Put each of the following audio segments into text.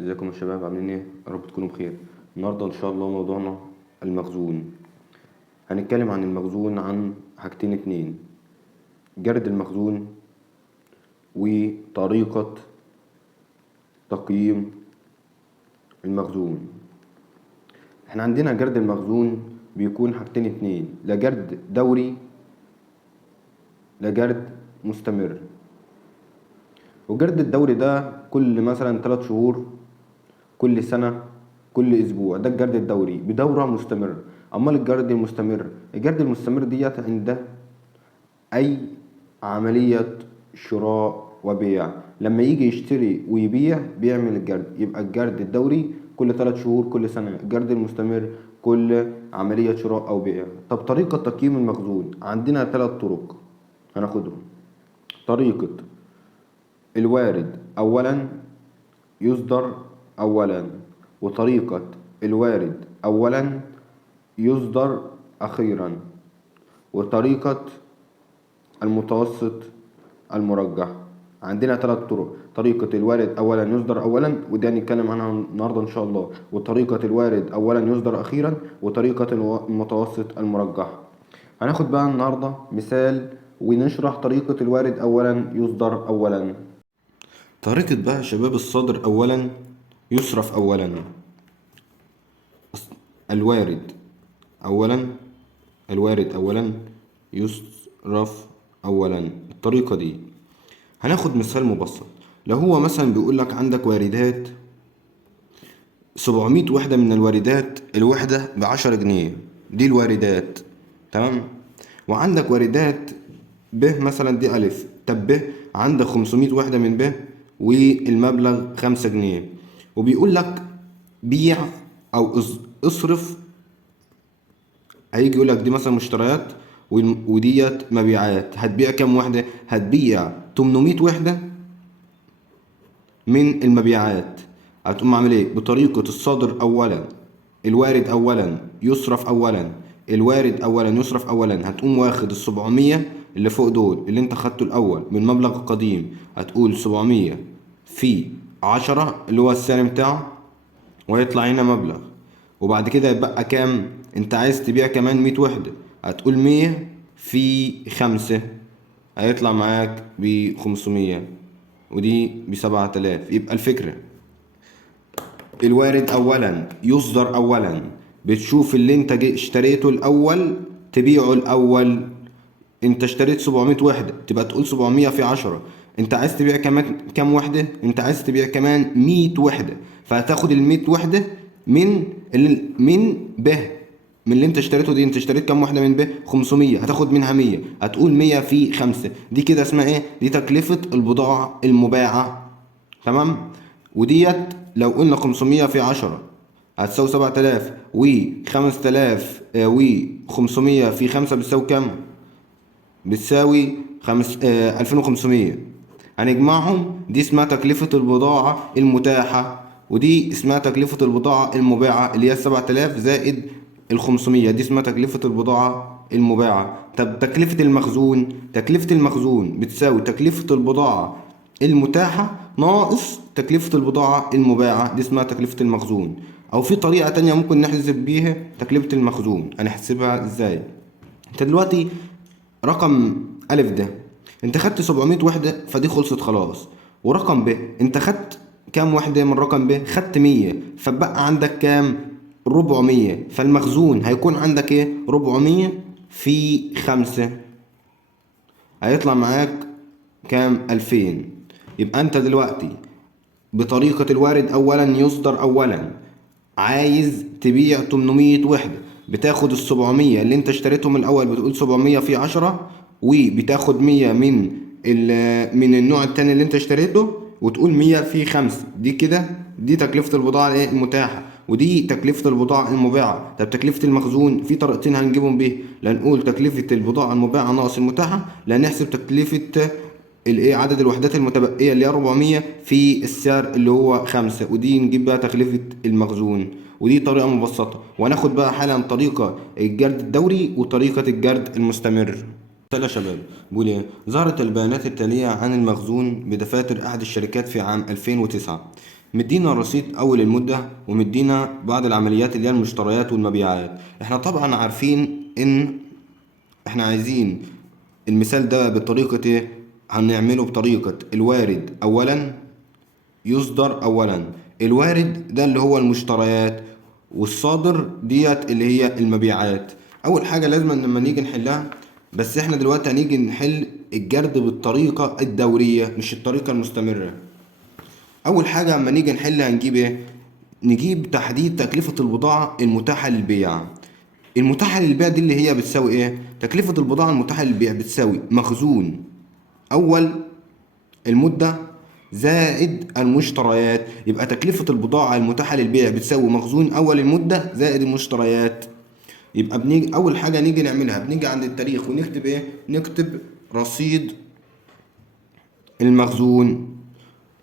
ازيكم يا شباب، عاملين ايه؟ يا رب تكونوا بخير. النهارده ان شاء الله موضوعنا المخزون. هنتكلم عن المخزون عن حاجتين اتنين: جرد المخزون وطريقة تقييم المخزون. احنا عندنا جرد المخزون بيكون حاجتين اتنين: لا جرد دوري لا جرد مستمر. وجرد الدوري ده كل مثلا 3 شهور، كل سنة، كل أسبوع. ده الجرد الدوري بدورة مستمرة. أمال الجرد المستمر ديت عند أي عملية شراء وبيع. لما يجي يشتري ويبيع بيعمل الجرد. يبقى الجرد الدوري كل 3 شهور كل سنة، الجرد المستمر كل عملية شراء أو بيع. طب طريقة تقييم المخزون عندنا 3 طرق هناخدهم. طريقة الوارد أولا يصدر أولا، وطريقة الوارد أولا يصدر أخيرا، وطريقة المتوسط المرجح. عندنا 3 طرق: طريقة الوارد أولا يصدر أولا، ودي هنتكلم عنها النهاردة إن شاء الله، وطريقة الوارد أولا يصدر أخيرا، وطريقة المتوسط المرجح. هناخد بقى النهاردة مثال ونشرح طريقة الوارد أولا يصدر أولا. طريقة بقى يا شباب الصادر أولا يصرف أولا. الوارد أولا يصرف أولا. الطريقة دي هناخد مثال مبسط. لو هو مثلا بيقول لك عندك واردات 700 وحدة، من الواردات الوحدة ب10 جنيه، دي الواردات، تمام. وعندك واردات ب مثلا دي ألف. طب ب عندك 500 وحدة من ب والمبلغ 5 جنيه، وبيقول لك بيع أو اصرف. هيجي يقول لك دي مثلا مشتريات وديت مبيعات. هتبيع كام وحدة؟ هتبيع 800 وحدة من المبيعات. هتقوم عامل ايه؟ بطريقة الصادر اولا الوارد اولا يصرف اولا، الوارد اولا يصرف اولا. هتقوم واخد ال700 اللي فوق دول اللي انت خدته الاول من المبلغ القديم، هتقول 700 في 10 اللي هو السعر بتاعه، ويطلع هنا مبلغ. وبعد كده يبقى كام؟ انت عايز تبيع كمان 100 وحدة، هتقول 100 في 5 هيطلع معاك ب500، ودي ب7000. يبقى الفكرة الوارد اولا يصدر اولا، بتشوف اللي انت اشتريته الاول تبيعه الاول. انت اشتريت 700 وحدة تبقى تقول 700 في 10. انت عايز تبيع كمان كام وحدة؟ انت عايز تبيع كمان 100 وحدة، فهتاخد ال100 وحدة من ب، من اللي انت اشتريته دي. انت اشتريت كام وحدة من ب؟ 500، هتاخد منها 100، هتقول 100 في 5. دي كده اسمها ايه؟ دي تكلفة البضاعة المباعة، تمام. وديت لو قلنا 500 في 10 هتساوي 7000، و5000 و500 في 5 بتساوي كام؟ بتساوي 2500. هنجمعهم، دي اسمها تكلفة البضاعة المتاحة، ودي اسمها تكلفة البضاعة المباعة اللي هي 7000 زائد ال500، دي اسمها تكلفة البضاعة المباعة. طب تكلفة المخزون بتساوي تكلفة البضاعة المتاحة ناقص تكلفة البضاعة المباعة، دي اسمها تكلفة المخزون. أو في طريقة تانية ممكن نحسب بيها تكلفة المخزون. هنحسبها ازاي؟ انت دلوقتي رقم ألف ده انت خدت 700 وحدة فدي خلصت خلاص. ورقم ب انت خدت كام وحدة من رقم ب؟ خدت 100، فبقى عندك كام؟ 400. فالمخزون هيكون عندك ايه؟ 400 في 5 هيطلع معاك كام؟ 2000. يبقى انت دلوقتي بطريقة الوارد اولا يصدر اولا عايز تبيع 800 وحدة، بتاخد ال700 اللي انت اشتريتهم الاول بتقول 700 في 10، وبتاخد 100 من النوع التاني اللي انت اشتريته وتقول 100 في 5. دي كده دي تكلفة البضاعة ايه؟ المتاحة، ودي تكلفة البضاعة المباعة. طب تكلفة المخزون في طريقتين هنجيبهم بيه: لا نقول تكلفة البضاعة المباعة ناقص المتاحة، لا نحسب تكلفة الايه؟ عدد الوحدات المتبقية اللي هي 400 في السعر اللي هو 5، ودي نجيب بقى تكلفة المخزون. ودي طريقة مبسطة. وهناخد بقى حالا طريقة الجرد الدوري وطريقة الجرد المستمر. يا شباب بقول ايه؟ ظهرت البيانات التالية عن المخزون بدفاتر أحد الشركات في عام 2009. مدينا رصيد اول المدة ومدينا بعض العمليات اللي هي المشتريات والمبيعات. احنا طبعا عارفين ان احنا عايزين المثال ده بطريقة ايه؟ هنعمله بطريقة الوارد اولا يصدر اولا. الوارد ده اللي هو المشتريات، والصادر ديت اللي هي المبيعات. اول حاجة لازم لما نيجي نحلها، بس احنا دلوقتي هنيجي نحل الجرد بالطريقة الدورية مش الطريقة المستمرة. اول حاجة اما نيجي نحل هنجيب ايه؟ نجيب تحديد تكلفة البضاعة المتاحة للبيع. المتاحة للبيع دي اللي هي بتساوي ايه؟ تكلفة البضاعة المتاحة للبيع بتساوي مخزون اول المدة زائد المشتريات. يبقى تكلفة البضاعة المتاحة للبيع بتساوي مخزون اول المدة زائد المشتريات. يبقى بنيجي اول حاجة نيجي نعملها، بنيجي عند التاريخ ونكتب ايه؟ نكتب رصيد المخزون.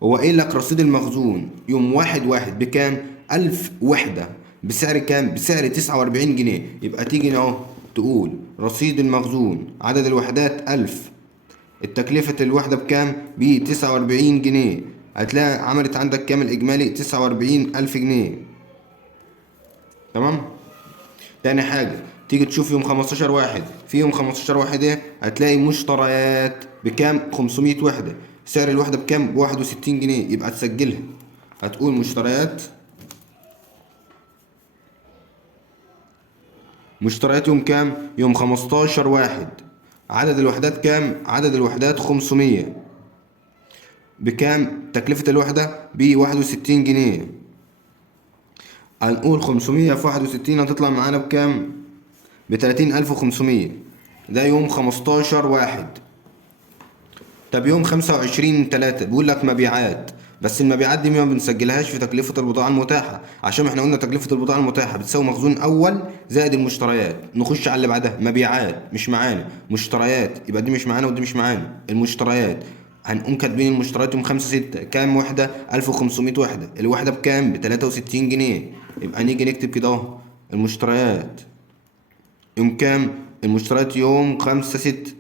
هو قايل لك رصيد المخزون يوم 1/1 بكام؟ 1000 وحدة بسعر كام؟ بسعر 49 جنيه. يبقى تيجي اهو تقول رصيد المخزون عدد الوحدات 1000، التكلفة الوحدة بكام؟ ب49 جنيه. هتلاقي عملت عندك كام الإجمالي؟ 49,000 جنيه. تمام؟ تاني حاجة تيجي تشوف يوم 15/1، في يوم 15/1 ايه؟ هتلاقي مشتريات بكام؟ 500 وحدة، سعر الوحدة بكام؟ ب61 جنيه. يبقى تسجلها، هتقول مشتريات يوم كام؟ يوم 15/1. عدد الوحدات كام؟ عدد الوحدات 500 بكام؟ تكلفة الوحدة ب61 جنيه. هنقول 500 في 61 هتطلع معانا بكام؟ ب30,500. ده يوم 15/1. طب يوم 25/3 بيقول لك مبيعات، بس المبيعات دي ما بنسجلهاش في تكلفة البضاعة المتاحة، عشان احنا قلنا تكلفة البضاعة المتاحة بتساوي مخزون أول زائد المشتريات. نخش على اللي بعدها، مبيعات مش معانا، مشتريات يبقى دي مش معانا ودي مش معانا. المشتريات هنقوم كاتبين المشتريات يوم 5/6 كام وحدة؟ 1500 وحدة، الوحدة بكام؟ ب63 جنيه. يبقى نيجي نكتب كده اهو المشتريات يوم كام؟ المشتريات يوم 5/6.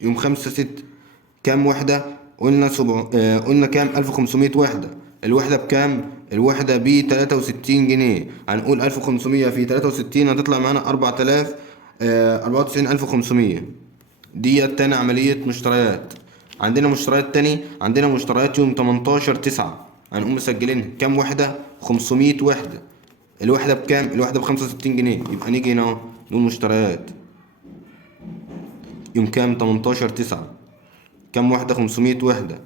يوم 5/6 كام وحدة؟ قلنا قلنا كام؟ 1500 وحدة، الوحدة بكام؟ الوحدة ب63 جنيه. هنقول 1500 في 63 هتطلع معانا 4000، 94,500. دي تاني عملية مشتريات. عندنا مشتريات تاني، عندنا مشتريات يوم 18/9 هنقوم مسجلينها كام وحدة؟ 500 وحدة، الوحدة بكام؟ الوحدة ب65 جنيه. يبقى نيجي هنا اهو نقول مشتريات يوم كام؟ 18/9 كام وحدة؟ 500 وحدة.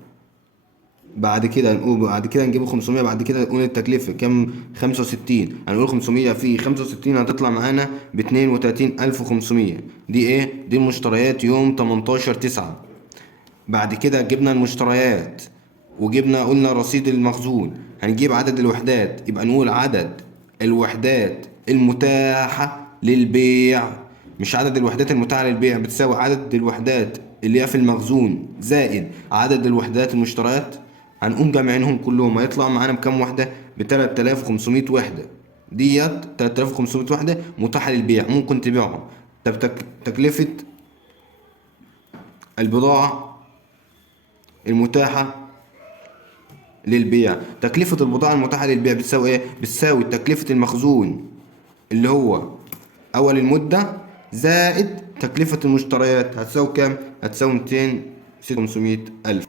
بعد كده هنقول بعد كده نجيب 500، بعد كده نقول التكلفة كام؟ 65. هنقول 500 في 65 هتطلع معانا ب32,500. دي ايه؟ دي المشتريات يوم 18/9. بعد كده جبنا المشتريات وجبنا قلنا رصيد المخزون، هنجيب عدد الوحدات. يبقى نقول عدد الوحدات المتاحة للبيع، مش عدد الوحدات المتاحة للبيع بتساوي عدد الوحدات اللي هي في المخزون زائد عدد الوحدات المشتريات. هنقوم جامعينهم كلهم، هيطلع معانا بكام وحدة؟ ب3500 وحدة. ديت 3500 وحدة متاحة للبيع ممكن تبيعهم. طب تكلفة البضاعة المتاحة للبيع، تكلفة البضاعة المتاحة للبيع بتساوي ايه؟ بتساوي تكلفة المخزون اللي هو أول المدة زائد تكلفة المشتريات. هتساوي كام؟ هتساوي 200 ألف.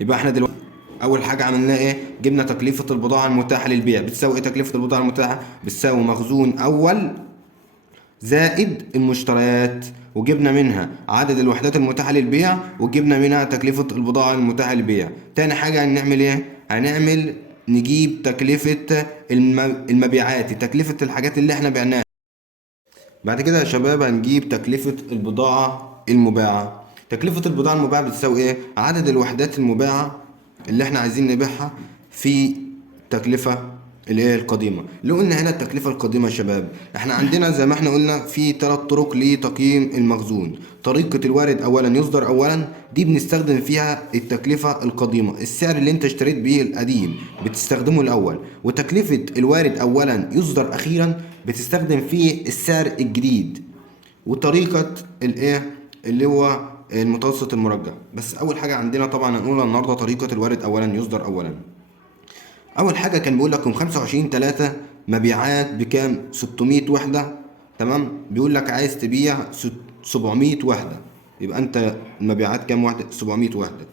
يبقى احنا دلوقتي أول حاجة عملناها ايه؟ جبنا تكلفة البضاعة المتاحة للبيع بتساوي ايه؟ تكلفة البضاعة المتاحة بتساوي مخزون أول زائد المشتريات، وجبنا منها عدد الوحدات المتاحة للبيع، وجبنا منها تكلفة البضاعة المتاحة للبيع. تاني حاجة هنعمل ايه؟ نجيب تكلفة المبيعات، تكلفة الحاجات اللي احنا بعناها. بعد كده يا شباب هنجيب تكلفة البضاعة المباعة. تكلفة البضاعة المباعة بتساوي ايه؟ عدد الوحدات المباعة اللي احنا عايزين نبيعها في تكلفة اللي هي القديمة. اللي قلنا هنا التكلفة القديمة يا شباب، احنا عندنا زي ما احنا قلنا في 3 طرق لتقييم المخزون. طريقة الوارد اولا يصدر اولا، دي بنستخدم فيها التكلفة القديمة، السعر اللي انت اشتريت بيه القديم بتستخدمه الاول. وتكلفة الوارد اولا يصدر اخيرا بتستخدم فيه السعر الجديد. وطريقة الايه اللي هو المتوسط المرجع. بس اول حاجه عندنا طبعا هنقولها النهارده طريقه الوارد اولا يصدر اولا. اول حاجه كان بيقول لك يوم 25/3 مبيعات بكام؟ 600 وحده. تمام، بيقول لك عايز تبيع 700 وحده، يبقى انت المبيعات كام وحده؟ 700 وحده.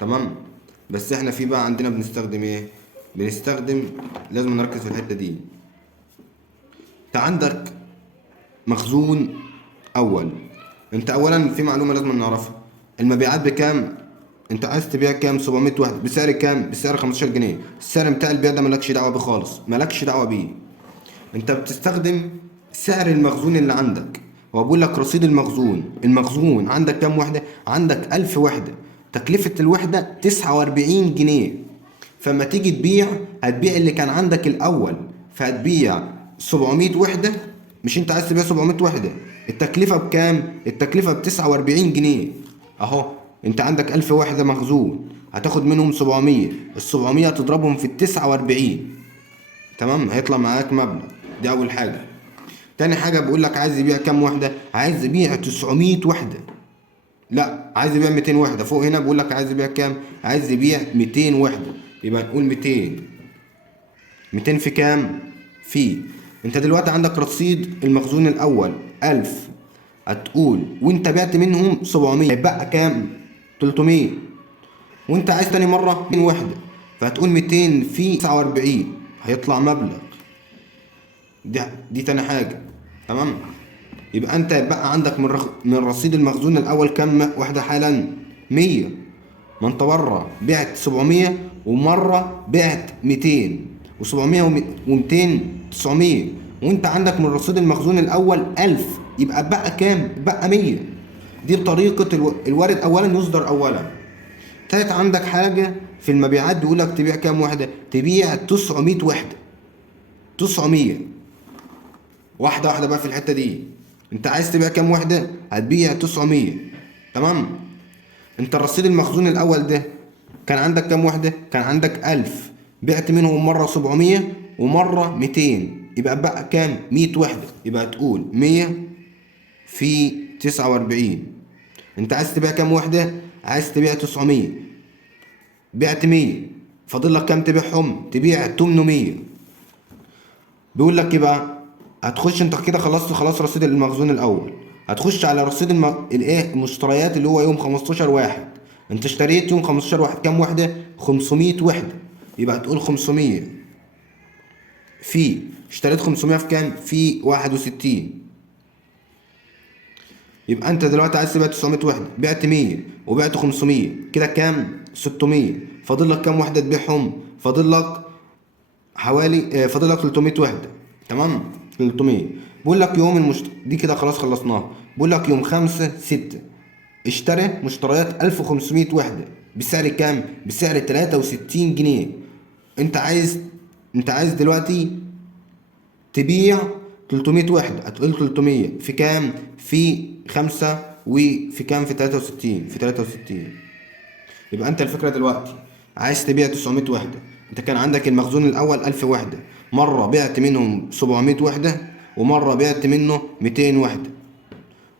تمام. بس احنا في بقى عندنا بنستخدم ايه؟ بنستخدم، لازم نركز في الحته دي. انت عندك مخزون اول. انت اولا في معلومه لازم نعرفها، المبيعات بكام؟ انت عايز تبيع كام؟ 700 وحده بسعر كام؟ بسعر 15 جنيه. السعر بتاع البيع ده مالكش دعوه بيه خالص، مالكش دعوه بيه. انت بتستخدم سعر المخزون اللي عندك. هو بيقول لك رصيد المخزون. المخزون عندك كام وحده؟ عندك 1000 وحده، تكلفه الوحده 49 جنيه. فما تيجي تبيع هتبيع اللي كان عندك الاول، فهتبيع 700 وحده. مش انت عايز تبيع 700 وحده؟ التكلفه بكام؟ التكلفه ب 49 جنيه. اهو انت عندك 1000 وحده مخزون، هتاخد منهم 700، ال 700 تضربهم في ال 49. تمام، هيطلع معاك مبلغ. دي اول حاجه. تاني حاجه بيقول لك عايز يبيع كام وحده؟ عايز يبيع 900 وحده. لا، عايز يبيع 200 وحده. فوق هنا بيقول لك عايز يبيع كام؟ عايز يبيع 200 وحده. يبقى نقول 200. 200 في كام؟ في، انت دلوقتي عندك رصيد المخزون الاول 1000، هتقول وانت بعت منهم 700 هيبقى كام؟ 300. وانت عايز تاني مره 200 وحده، فهتقول 200 في 49 هيطلع مبلغ. دي تاني حاجه. تمام. يبقى انت بقى عندك من رصيد المخزون الاول كام وحده حالا؟ 100. ما انت بره بعت 700 ومره بعت 200 و700 و200 900، وانت عندك من رصيد المخزون الاول 1000، يبقى بقى كام؟ بقى 100. دي طريقه الوارد اولا يصدر اولا. تالت عندك حاجه في المبيعات بيقول لك تبيع كام وحده؟ تبيع 900 وحده. 900. واحده واحده بقى في الحته دي. انت عايز تبيع كام وحده؟ هتبيع 900. تمام. انت الرصيد المخزون الاول ده كان عندك كام وحده؟ كان عندك 1000، بعت منهم مره 700 ومره 200، يبقى بقى كام؟ 100 وحده. يبقى تقول 100 في 49. انت عايز تبيع كام وحده؟ عايز تبيع 900، بعت 100، فاضل لك كام تبيعهم؟ تبيع 800. بيقول لك ايه بقى؟ هتخش انت كده خلصت خلاص رصيد المخزون الاول، هتخش على رصيد الايه؟ المشتريات اللي هو يوم 15 واحد. انت اشتريت يوم 15 واحد كام وحده؟ 500 وحده. يبقى تقول 500 في، اشتريت 500 في كام؟ في 61. يبقى انت دلوقتي عايز تبيع 900 وحده، بعت 100 وبعت 500، كده كام؟ 600. فاضل لك كام وحده تبيعهم؟ فاضل لك حوالي فاضل لك 300 وحده. تمام. 300. بيقول لك يوم دي كده خلاص خلصناها. بيقول لك يوم 5/6 اشترى مشتريات 1500 وحده بسعر كام؟ بسعر 63 جنيه. انت عايز دلوقتي تبيع 300 وحده، هتقول 300 في كام؟ في 5 وفي كام؟ في 63. في 63. يبقى انت الفكره دلوقتي عايز تبيع 900 وحده. انت كان عندك المخزون الاول 1000 وحده، مره بعت منهم 700 وحده ومره بعت منه 200 وحده،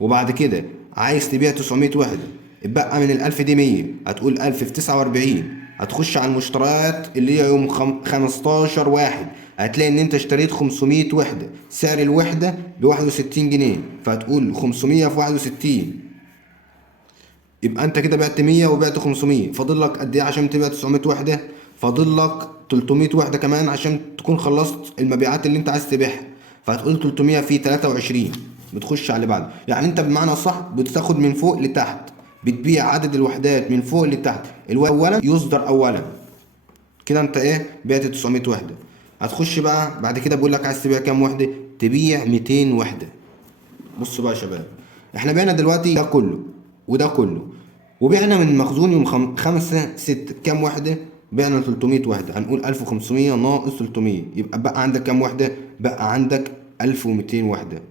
وبعد كده عايز تبيع 900 وحده. اتبقى من ال1000 دي 100، هتقول 1000 في 49. هتخش على المشتريات اللي هي يوم 15 واحد، هتلاقي ان انت اشتريت 500 وحده، سعر الوحده ب 61 جنيه، فهتقول 500 في 61. يبقى انت كده بعت 100 وبعت 500، فاضل لك قد ايه عشان تبيع 900 وحده؟ فاضل لك 300 وحده كمان عشان تكون خلصت المبيعات اللي انت عايز تبيعها، فهتقول 300 في 23. بتخش على اللي بعده. يعني انت بمعنى صح بتاخد من فوق لتحت، بتبيع عدد الوحدات من فوق لتحت. اولا يصدر اولا. كده انت ايه؟ بعت 900 وحده. هتخش بقى بعد كده بيقول لك عايز تبيع كام وحده؟ تبيع 200 وحده. بصوا بقى يا شباب، احنا بعنا دلوقتي ده كله وده كله، وبعنا من مخزون يوم 5/6 كام وحدة؟ بعنا 300 وحدة. هنقول 1500 ناقص 300، يبقى بقى عندك كام وحدة؟ بقى عندك 1200 وحدة.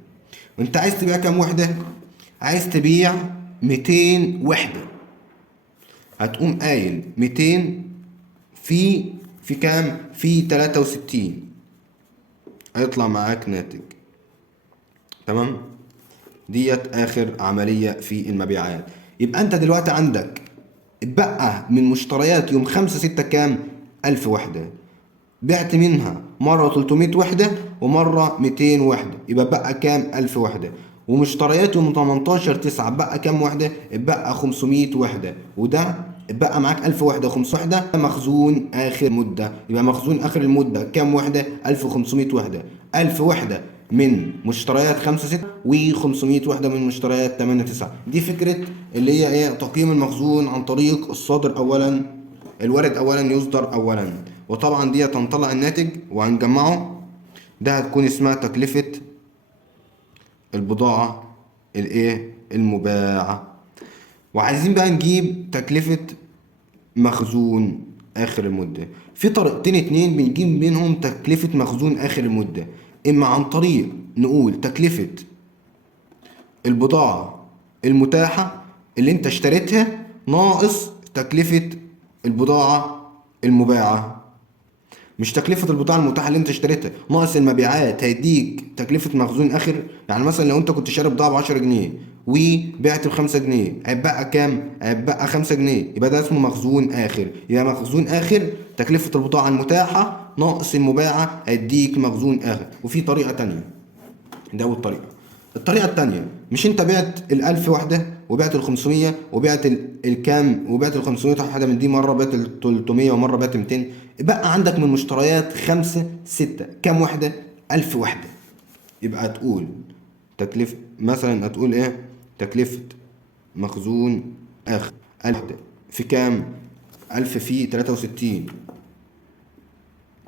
وانت عايز تبيع كام وحدة؟ عايز تبيع 200 وحدة. هتقوم قايل 200 في كام؟ في 63. هيطلع معاك ناتج. تمام. ديت اخر عملية في المبيعات. يبقى انت دلوقتي عندك اتبقى من مشتريات يوم 5/6 كام؟ 1000 وحدة. بعت منها مرة 300 وحدة ومرة 200 وحدة، يبقى بقى كام؟ 1000 وحدة. ومشتريات يوم 18/9 بقى كام وحدة؟ بقى 500 وحدة. وده بقى معاك 1000 وحدة و500 وحدة مخزون آخر مدة. يبقى مخزون آخر المدة كام وحدة؟ 1500 وحدة. 1000 وحدة من مشتريات 5/6 و500 وحدة من مشتريات 8/9. دي فكرة اللي هي ايه؟ تقييم المخزون عن طريق الصادر أولا، الوارد أولا يصدر أولا. وطبعا دي هنطلع الناتج وهنجمعه، ده هتكون اسمها تكلفة البضاعة الايه؟ المباعة. وعايزين بقى نجيب تكلفة مخزون آخر المدة. في طريقتين اتنين بنجيب منهم تكلفة مخزون آخر المدة. إما عن طريق نقول تكلفة البضاعة المتاحة اللي انت اشتريتها ناقص تكلفة البضاعة المباعة. مش تكلفة البضاعة المتاحة اللي انت اشتريتها ناقص المبيعات هيديك تكلفة مخزون آخر. يعني مثلا لو انت كنت شاري بضاعة ب10 جنيه وبعت ب5 جنيه، هيبقى كام؟ هيبقى 5 جنيه. يبقى ده اسمه مخزون آخر. يبقى مخزون آخر تكلفة البضاعة المتاحة ناقص المباعة هيديك مخزون آخر. وفي طريقة تانية، ده أول طريقة. الطريقة التانية، مش انت بعت 1000 وحدة وبعت 500 وبعت الكام وبعت 500 وحدة من دي، مرة بعت 300 ومرة بعت 200، بقى عندك من مشتريات 5/6 كام وحدة؟ 1000 وحدة. يبقى هتقول تكلفة مثلا، هتقول ايه؟ تكلفة مخزون آخر 1000 وحدة في كام؟ 1000 في 63.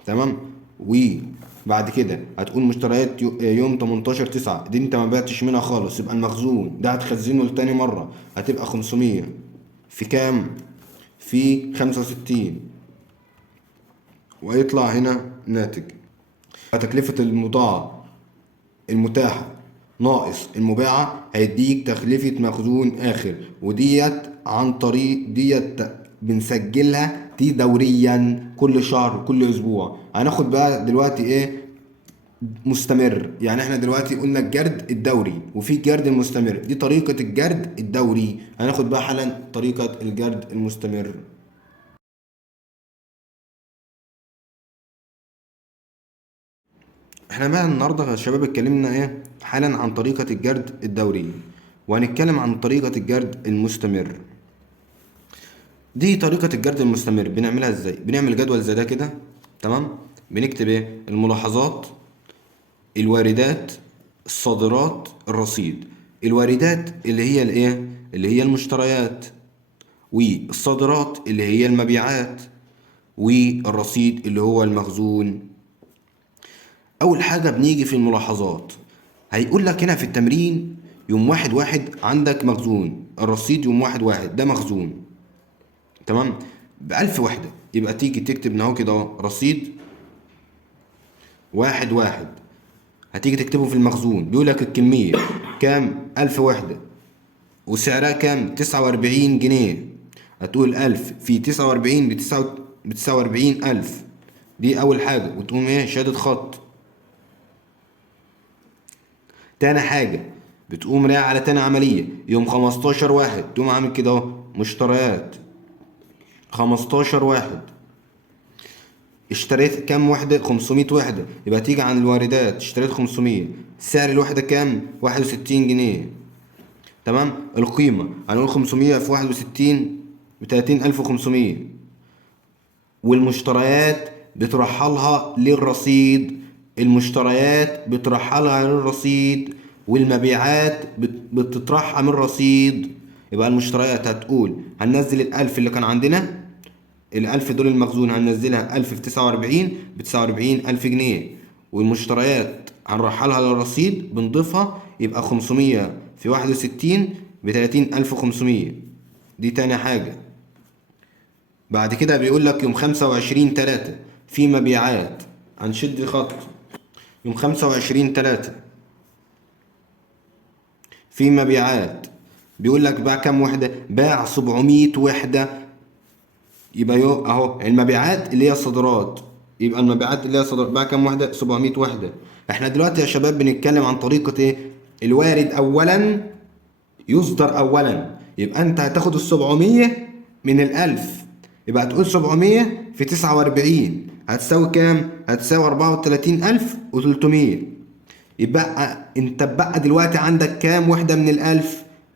تمام. وبعد كده هتقول مشتريات يوم 18/9 دي انت ما بعتش منها خالص، يبقى المخزون ده هتخزنه لتاني مرة، هتبقى 500 في كام؟ في 65. ويطلع هنا ناتج تكلفة البضاعة المتاحة ناقص المباعة هيديك تكلفة مخزون آخر. وديت عن طريق ديت بنسجلها دي دوريا كل شهر كل أسبوع. هناخد بقى دلوقتي إيه؟ مستمر. يعني احنا دلوقتي قلنا الجرد الدوري وفي الجرد المستمر، دي طريقة الجرد الدوري. هناخد بقى حالا طريقة الجرد المستمر. احنا بقى النهارده يا شباب اتكلمنا ايه حالا عن طريقة الجرد الدوري، وهنتكلم عن طريقة الجرد المستمر. دي طريقة الجرد المستمر بنعملها ازاي؟ بنعمل جدول زي ده كده، تمام. بنكتب ايه؟ الملاحظات، الواردات، الصادرات، الرصيد. الواردات اللي هي الايه؟ اللي هي المشتريات، والصادرات اللي هي المبيعات، والرصيد اللي هو المخزون. اول حاجة بنيجي في الملاحظات، هيقول لك هنا في التمرين يوم 1/1 عندك مخزون، الرصيد يوم 1/1 ده مخزون، تمام، ب1000 وحدة. يبقى تيجي تكتب هنا كده اهو رصيد 1/1، هتيجي تكتبه في المخزون. بيقول لك الكمية كام؟ 1000 وحدة وسعرها كام؟ 49 جنيه. هتقول 1000 في 49 بتساوي 40,000. دي أول حاجة، وتقوم إيه؟ شادد خط. تاني حاجة بتقوم رايح على تاني عملية يوم 15/1، تقوم عامل كده اهو مشتريات 15/1. اشتريت كام وحدة؟ 500 وحدة. يبقى تيجي عن الواردات، اشتريت 500، سعر الوحدة كام؟ 61 جنيه. تمام. القيمة هنقول 500 في 61 ب30,500. والمشتريات بترحلها للرصيد، المشتريات بترحلها للرصيد، والمبيعات بتطرحها من الرصيد. يبقى المشتريات هتقول هننزل 1000 اللي كان عندنا، 1000 دول المخزون، هننزلها 1000 في 49 ب49,000 جنيه. والمشتريات هنرحلها للرصيد بنضيفها، يبقى 500 في 61 ب30,500. دي تاني حاجة. بعد كده بيقول لك يوم 25/3 في مبيعات، هنشد خط يوم 25/3 في مبيعات. بيقول لك باع كام وحدة؟ باع 700 وحدة. يبقى اهو المبيعات اللي هي الصادرات، يبقى المبيعات اللي هي الصادرات باع كام وحدة؟ 700 وحدة. احنا دلوقتي يا شباب بنتكلم عن طريقة ايه؟ الوارد اولا يصدر اولا. يبقى انت هتاخد ال700 من ال1000، يبقى هتقول 700 في 49 هتساوي كام؟ هتساوي 34300. يبقى انت بقى دلوقتي عندك كام وحدة من ال1000؟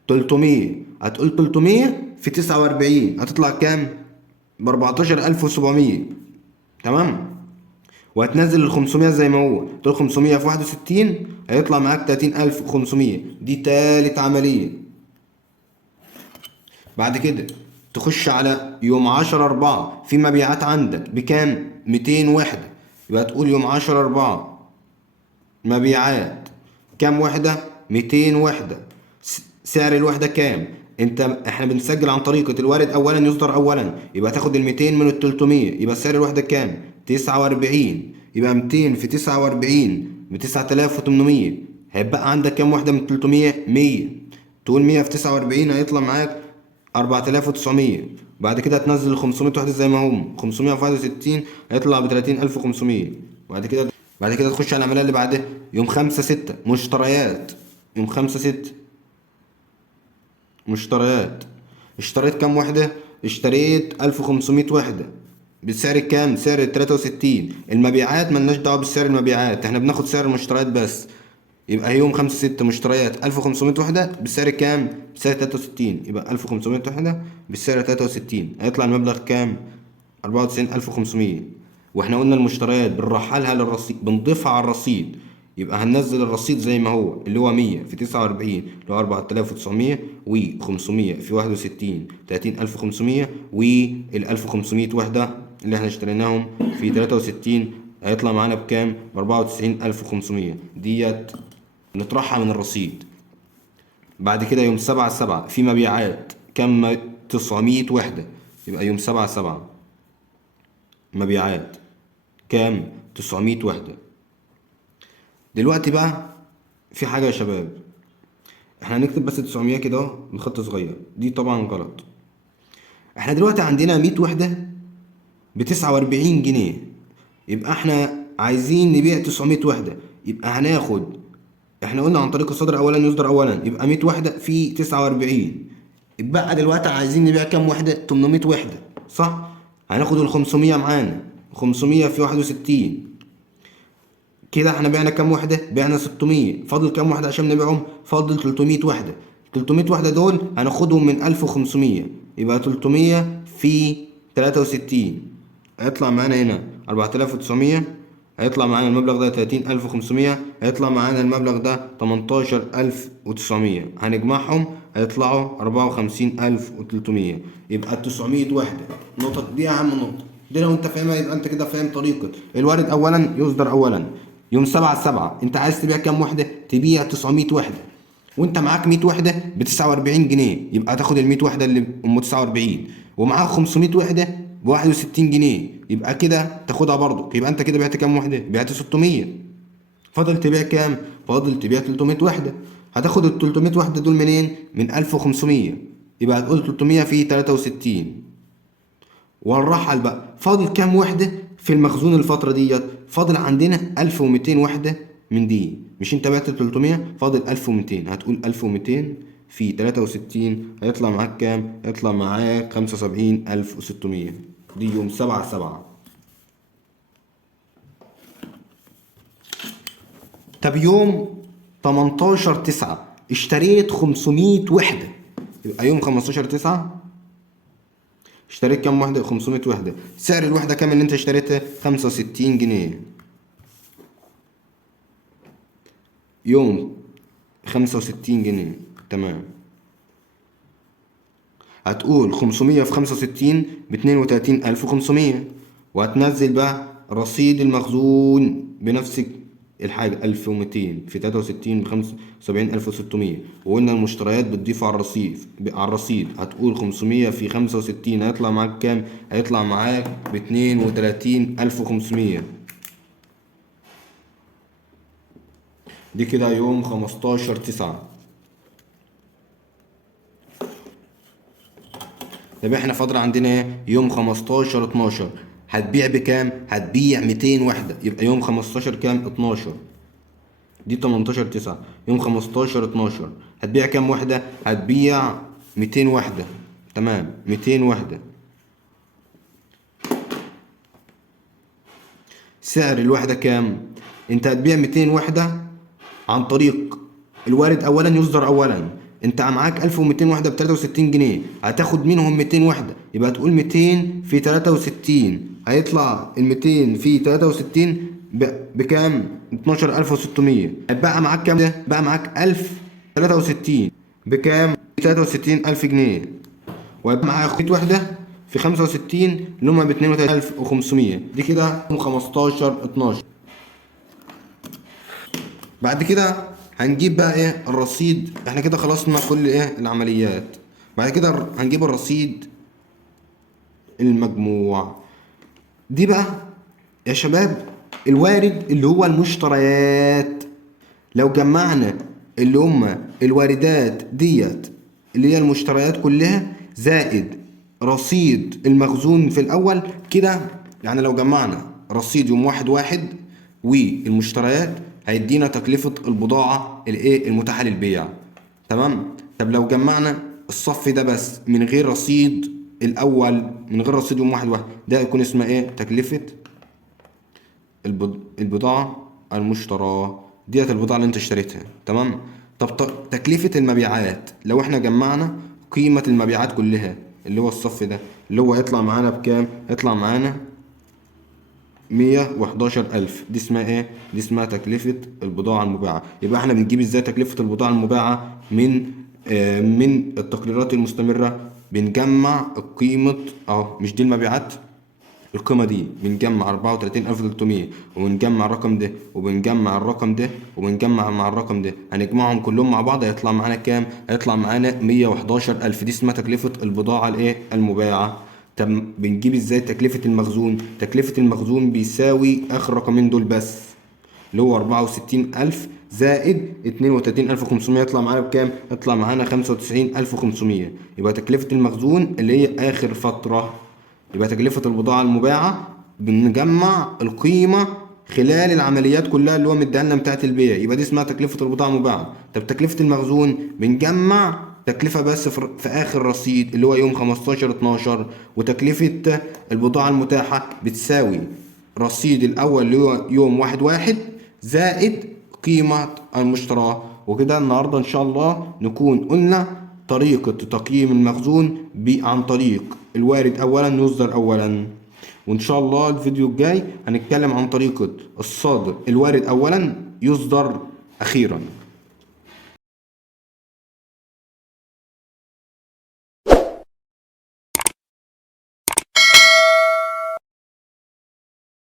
300. هتقول 300 في 49 هتطلع كام؟ ب 14700. تمام؟ وهتنزل ال 500 زي ما هو، تقول 500 في 61 هيطلع معاك 30500. دي تالت عملية. بعد كده تخش على يوم 10/4 في مبيعات عندك بكام؟ 200 وحدة. يبقى تقول يوم 10/4 مبيعات كام وحدة؟ 200 وحدة. سعر الوحدة كام؟ احنا بنسجل عن طريقة الوارد اولا يصدر اولا، يبقى تاخد ال 200 من ال 300، يبقى سعر الوحدة كام؟ 49. يبقى 200 في 49 ب 9800. هيبقى عندك كام وحدة من 300؟ 100. تقول 100 في 49 هيطلع معاك 4900. بعد كده هتنزل ال 500 وحدة زي ما هم، 500 في 61 هيطلع ب 30500. بعد كده تخش على العملية اللي بعدها يوم 5/6 مشتريات. يوم 5/6 مشتريات، اشتريت كام وحدة؟ اشتريت 1500 وحدة بسعر كام؟ سعر 63. المبيعات ملناش دعوة بسعر المبيعات، احنا بناخد سعر المشتريات بس. يبقى يوم 5/6 مشتريات 1500 وحدة بسعر كام؟ بسعر 63. يبقى 1500 وحدة بسعر 63 هيطلع المبلغ كام؟ 94500. واحنا قلنا المشتريات بنرحلها للرصيد، بنضيفها على الرصيد. يبقى هننزل الرصيد زي ما هو اللي هو 100 في 49 اللي هو 4900 و500 في 61 30500 وال 1500 وحدة اللي احنا اشتريناهم في 63 هيطلع معانا بكام؟ ب 94500. ديت نطرحها من الرصيد. بعد كده يوم 7/7 في مبيعات كم؟ 900 وحدة. يبقى يوم 7/7 مبيعات كام؟ 900 وحدة. دلوقتي بقى في حاجة يا شباب، احنا هنكتب بس 900 كده اهو بخط صغير، دي طبعا غلط. احنا دلوقتي عندنا 100 وحدة ب 49 جنيه، يبقى احنا عايزين نبيع 900 وحدة. يبقى هناخد، احنا قلنا عن طريق الصدر اولا يصدر اولا، يبقى 100 وحدة في 49. يبقى دلوقتي عايزين نبيع كام وحدة؟ 800 وحدة، صح؟ هناخد ال 500 معانا، 500 في 61 كده احنا بعنا كام وحدة؟ بعنا 600. فاضل كام وحدة عشان نبيعهم؟ فاضل 300 وحدة. 300 وحدة دول هناخدهم من 1500، يبقى 300 في 63 هيطلع معانا هنا 4900. هيطلع معانا المبلغ ده 30500. هيطلع معانا المبلغ ده 18900. هنجمعهم هيطلعوا 54300. يبقى 900 وحدة. النقطة دي أهم نقطة، دي لو أنت فاهمها يبقى أنت كده فاهم طريقة الوارد أولا يصدر أولا. يوم 7/7 أنت عايز تبيع كام وحدة؟ تبيع 900 وحدة، وأنت معاك 100 وحدة ب 49 جنيه، يبقى تاخد ال 100 وحدة اللي أم 49 ومعاك 500 وحدة ب 61 جنيه، يبقى كده تاخدها برضه. يبقى أنت كده بعت كام وحدة؟ بعت 600. فاضل تبيع كام؟ فاضل تبيع 300 وحدة. هتاخد ال 300 وحدة دول منين؟ من 1500. يبقى هتقول 300 في 63 ونرحل بقى. فاضل كام وحدة في المخزون الفترة ديت؟ فاضل عندنا 1200 وحدة من دي. مش انت بعت 300؟ فاضل 1200. هتقول 1200 في 63 هيطلع معاك كام؟ هيطلع معاك 75600. دي يوم 7/7. طب يوم 18/9 اشتريت 500 وحدة، يبقى يوم 15/9 اشتريت كام وحدة؟ 500 وحدة. سعر الوحدة كام اللي انت اشتريتها؟ 65 جنيه. يوم 65 جنيه. تمام. هتقول 500 في 65 ب 32500. وهتنزل بقى رصيد المخزون بنفس الحاجة 1200 في 63 ب 75600. وقلنا المشتريات بتضيف على الرصيد. هتقول 500 في 65 هيطلع معاك كام؟ هيطلع معاك ب 32500. دي كده يوم 15/9. طب احنا فاضل عندنا ايه؟ يوم 15/12 هتبيع بكام؟ هتبيع 200 وحدة. يبقى يوم 15 كام؟ 12. دي 18/9. يوم 15/12 هتبيع كام وحدة؟ هتبيع 200 وحدة. تمام، 200 وحدة. سعر الوحدة كام؟ انت هتبيع 200 وحدة عن طريق الوارد اولا يصدر اولا. انت معاك 1200 وحدة ب 63 جنيه، هتاخد منهم 200 وحدة، يبقى تقول 200 في 63 هيطلع ال 200 في 63 بكام؟ 12600. هيبقى معاك كام ده؟ بقى معاك 1063 بكام؟ 63000 جنيه. وهيبقى معاك 100 وحدة في 65 اللي هما ب 32500. دي كده 15 12. بعد كده هنجيب بقى ايه الرصيد. احنا كده خلصنا كل ايه العمليات. بعد كده هنجيب الرصيد المجموع. دي بقى يا شباب الوارد اللي هو المشتريات. لو جمعنا اللي هم الواردات ديت اللي هي المشتريات كلها زائد رصيد المخزون في الاول كده، يعني لو جمعنا رصيد يوم 1/1 والمشتريات هيدينا تكلفة البضاعة الايه المتاحة للبيع. تمام. طب لو جمعنا الصف ده بس من غير رصيد الاول، من غير رصيد يوم 1/1، ده يكون اسمها ايه؟ تكلفة البضاعة المشتراه. ديت البضاعة اللي انت اشتريتها. تمام. طب تكلفة المبيعات لو احنا جمعنا قيمة المبيعات كلها اللي هو الصف ده اللي هو يطلع معانا بكام؟ يطلع معانا 111,000. دي اسمها ايه؟ دي اسمها تكلفة البضاعة المباعة. يبقى احنا بنجيب ازاي تكلفة البضاعة المباعة؟ من التقريرات المستمرة بنجمع القيمة اهو. مش دي المبيعات؟ القيمة دي بنجمع 34,300 وبنجمع الرقم ده وبنجمع الرقم ده وبنجمع مع الرقم ده، هنجمعهم كلهم مع بعض هيطلع معانا كام؟ هيطلع معانا 111,000. دي اسمها تكلفة البضاعة الايه المباعة. طب بنجيب ازاي تكلفة المخزون؟ تكلفة المخزون بيساوي اخر رقمين دول بس اللي هو 64,000 زائد 32,500. يطلع معانا بكام؟ يطلع معانا 95,500. يبقى تكلفة المخزون اللي هي آخر فترة. يبقى تكلفة البضاعة المباعة بنجمع القيمة خلال العمليات كلها اللي هو مديها لنا بتاعة البيع، يبقى دي اسمها تكلفة البضاعة المباعة. طب تكلفة المخزون بنجمع تكلفة بس في آخر رصيد اللي هو يوم 15/12. وتكلفة البضاعة المتاحة بتساوي رصيد الأول اللي هو يوم 1/1 زائد قيمة المشترى. وكده النهاردة إن شاء الله نكون قلنا طريقة تقييم المخزون عن طريق الوارد أولا يصدر أولا. وإن شاء الله الفيديو الجاي هنتكلم عن طريقة الصادر الوارد أولا يصدر أخيرا.